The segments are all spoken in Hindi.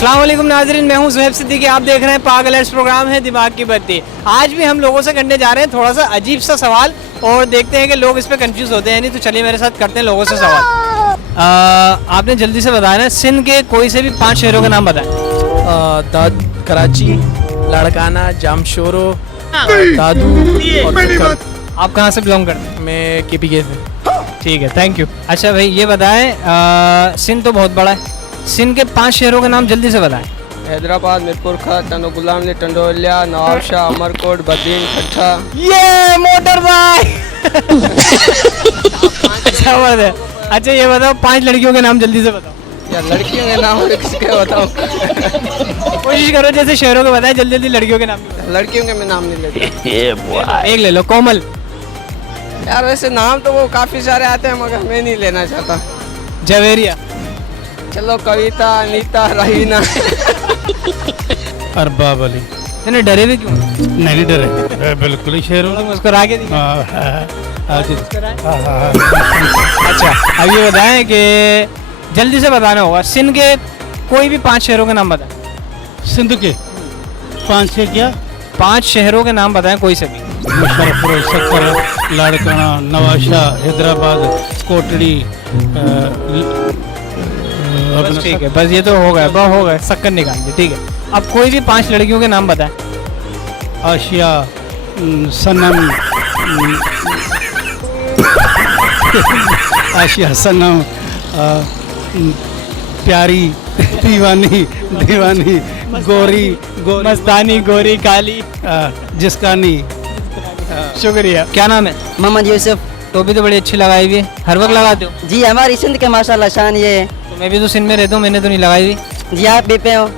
अस्सलाम वालेकुम नाज़रीन, मैं हूं ज़ुहैब सिद्दीकी। आप देख रहे हैं पागल एड्स, प्रोग्राम है दिमाग की बत्ती। आज भी हम लोगों से करने जा रहे हैं थोड़ा सा अजीब सा सवाल और देखते हैं कि लोग इस पे कंफ्यूज होते हैं नहीं। तो चलिए मेरे साथ करते हैं लोगों से सवाल। आपने जल्दी से बताया ना, सिंध के कोई से भी 5 शहरों के नाम बताएं। कराची, लाड़काना, जामशोरो, दादू और आप कहाँ से बिलोंग करते हैं? मैं KPK से। ठीक है, थैंक यू। अच्छा भाई ये बताएं, सिंध तो बहुत बड़ा है, सिंध के 5 शहरों के नाम जल्दी से बताएं। हैदराबाद, मीरपुर खा, गुलाम, टंडोलिया, नवाबशाह, अमरकोट, बद्रीन, ठट्ठा। ये मोटर बाइक। अच्छा बात है। अच्छा ये बताओ, 5 लड़कियों के नाम जल्दी से बताओ। यार लड़कियों के नाम किसके बताऊं? कोशिश करो जैसे शहरों के बताएं, जल्दी जल्दी लड़कियों के नाम भी बताओ। लड़कियों के मैं नाम नहीं लेता। एक ले लो, कोमल। यार वैसे नाम तो वो काफी सारे आते हैं मगर मैं नहीं लेना चाहता। जवेरिया। चलो कविता, अनीता, रहीना। अरबाब अली। इतने डरे भी क्यों? नहीं डरे, बिल्कुल ही शेर हूँ। मुस्कुरा के दिखा। मुस्कुराए। अच्छा अब ये बताएं कि जल्दी से बताना होगा, सिंध के कोई भी 5 शहरों के नाम बताएं। सिंध के 5 से क्या? 5 शहरों के नाम बताएं कोई से भी। मुशर्रफपुर, सक्कर, लाड़काना, नवाबशाह, हैदराबाद, कोटड़ी। बस ठीक है, बस ये तो हो गए, सक्कर निकाल दिए। ठीक है, अब कोई भी 5 लड़कियों के नाम बताएं। आशिया, सनम, आशिया, सनम, प्यारी, दीवानी, गोरी, मस्तानी, गोरी, काली, जिस्कानी। शुक्रिया। क्या नाम है? मोहम्मद यूसुफ। टोपी तो बड़ी अच्छी लगाई हुई है, हर वक्त लगाते हो? जी हमारी सिंध के माशाल्लाह शान ये है। तो मैं भी तो सिंध में रहता हूँ, मैंने तो नहीं लगाई हुई। जी आप भी पे हो।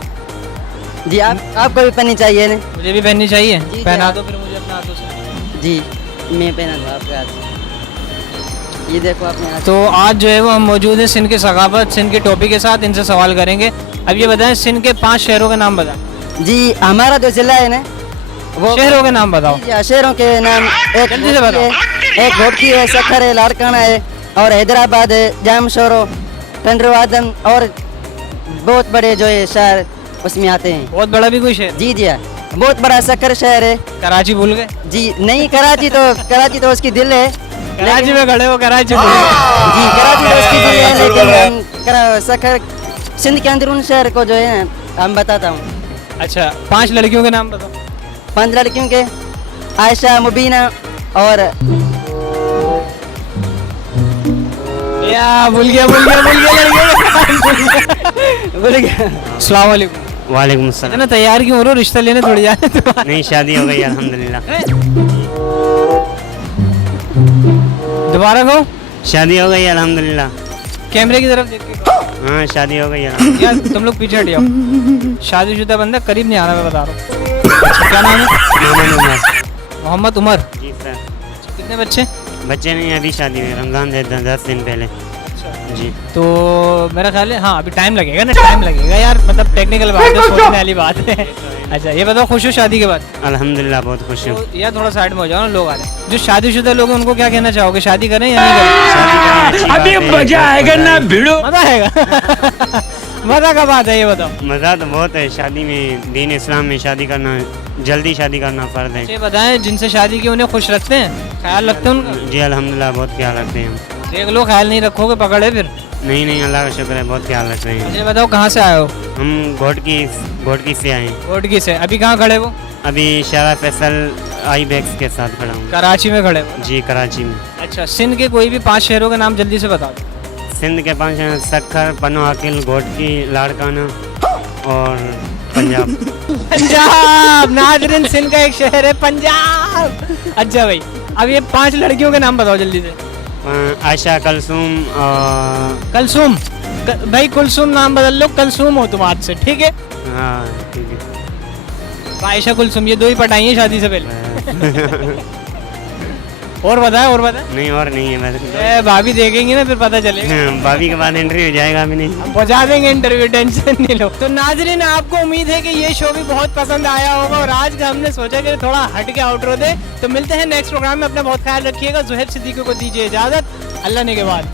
जी आपको भी पहननी चाहिए ना। मुझे भी पहननी चाहिए। जी, पहना जी, दो फिर मुझे अपने हाथों से। जी मैं पहना दूँ आपके हाथ से। ये देखो अपने हाथ। तो आज जो है वो हम मौजूद हैं सिंध की सकाफत, सिंध के टॉपिक के साथ, इनसे सवाल करेंगे। अब ये बताएं, सिंध के 5 शहरों के नाम बताएं। जी हमारा जो जिला है ना वो शहरों के नाम बताओ। जी, शहरों के नाम एक जल्दी से बताओ। एक घोटकी है, सक्खर है, लाड़काना है और हैदराबाद है, जामशोरो, टंडवादन और बहुत बड़े जो है शहर उसमें आते हैं। बहुत बड़ा भी कोई शहर? जी जी बहुत बड़ा सक्खर शहर है। कराची भूल गए? जी नहीं, कराची तो उसकी दिल है। कराची में खड़े हो, कराची भूल जी कराची तो उसकी दिल है, लेकिन सक्खर सिंध के अंदरून शहर को जो है हम बताता हूँ। गए। अच्छा 5 लड़कियों के नाम बताओ। 5 लड़कियों के आयशा, मुबीना और या भूल गया अस्सलाम वालेकुम। वालेकुम अस्सलाम। इतना तैयार क्यों हो रहे हो? रिश्ता लेने थोड़ी जा रहे हो? नहीं, शादी हो गई अल्हम्दुलिल्लाह। दोबारा कहो। शादी हो गई अल्हम्दुलिल्लाह। कैमरे की तरफ देख के कहो। हाँ शादी हो गई अल्हम्दुलिल्लाह। यार तुम लोग पीछे हट जाओ। शादीशुदा बंदा करीब नहीं आ रहा, मैं बता रहा हूँ। अच्छा, क्या नाम है? मोहम्मद उमर। जी सर। कितने बच्चे? बच्चे नहीं, अभी शादी हुई, रमजान से 10 दिन पहले। जी। तो मेरा ख्याल है हाँ अभी टाइम लगेगा ना, टाइम लगेगा यार, मतलब टेक्निकल बात है, सोचने वाली बात है। अच्छा ये बताओ, खुश हो शादी के बाद? अल्हम्दुलिल्लाह बहुत खुश हूँ। तो यार थोड़ा साइड में हो जाओ ना, लोग आ रहे हैं। जो शादीशुदा लोग हैं उनको क्या कहना चाहोगे, शादी करें या नहीं करें? अभी मजा आएगा ना भिड़ो। मजा आएगा। मजा का बात है ये बताओ। मज़ा तो बहुत है शादी में, दीन इस्लाम में शादी करना, जल्दी शादी करना फ़र्ज है। ये बताएं, जिनसे शादी की उन्हें खुश रखते हैं, ख्याल रखते हैं उनका? जी अल्हम्दुलिल्लाह बहुत ख्याल रखते हैं हम। देख लो, ख्याल नहीं रखोगे पकड़े फिर। नहीं अल्लाह का शुक्र है, बहुत ख्याल रख रहे हैं। मुझे बताओ कहाँ से आए हो? हम घोटकी से आए हैं। कोटकी से। अभी कहाँ खड़े हो? अभी शारा फैसल आई बैग्स के साथ खड़ा हूँ। कराची में खड़े हो? जी कराची में। अच्छा, सिंध के कोई भी 5 शहरों के नाम जल्दी से बताओ। सिंध के 5 शहर सक्खर, पनो हाकिल, घोटकी, लाड़काना और पंजाब। पंजाब। नाज़रीन, सिंध का एक शहर है पंजाब। अच्छा भाई, अब ये 5 लड़कियों के नाम बताओ जल्दी से। आयशा, कलसूम। कलसूम। भाई कुलसूम नाम बदल लो, कलसूम हो तुम आज से, ठीक है? हाँ ठीक है। आयशा कुलसूम, ये 2 ही पटाई हैं शादी से पहले। और बताए नहीं और नहीं है बस। भाभी देखेंगी ना फिर पता चलेगा। भाभी के बाद इंटरव्यू हो जाएगा अभी नहीं। हम पहुंचा देंगे इंटरव्यू, टेंशन नहीं लो। तो नाजरीन, आपको उम्मीद है कि ये शो भी बहुत पसंद आया होगा और आज का हमने सोचा कि थोड़ा हट के आउटरो दे। तो मिलते हैं नेक्स्ट प्रोग्राम में, अपना बहुत ख्याल रखिएगा। ज़ुहैब सिद्दीकी को दीजिए इजाजत, अल्लाह ने के बाद।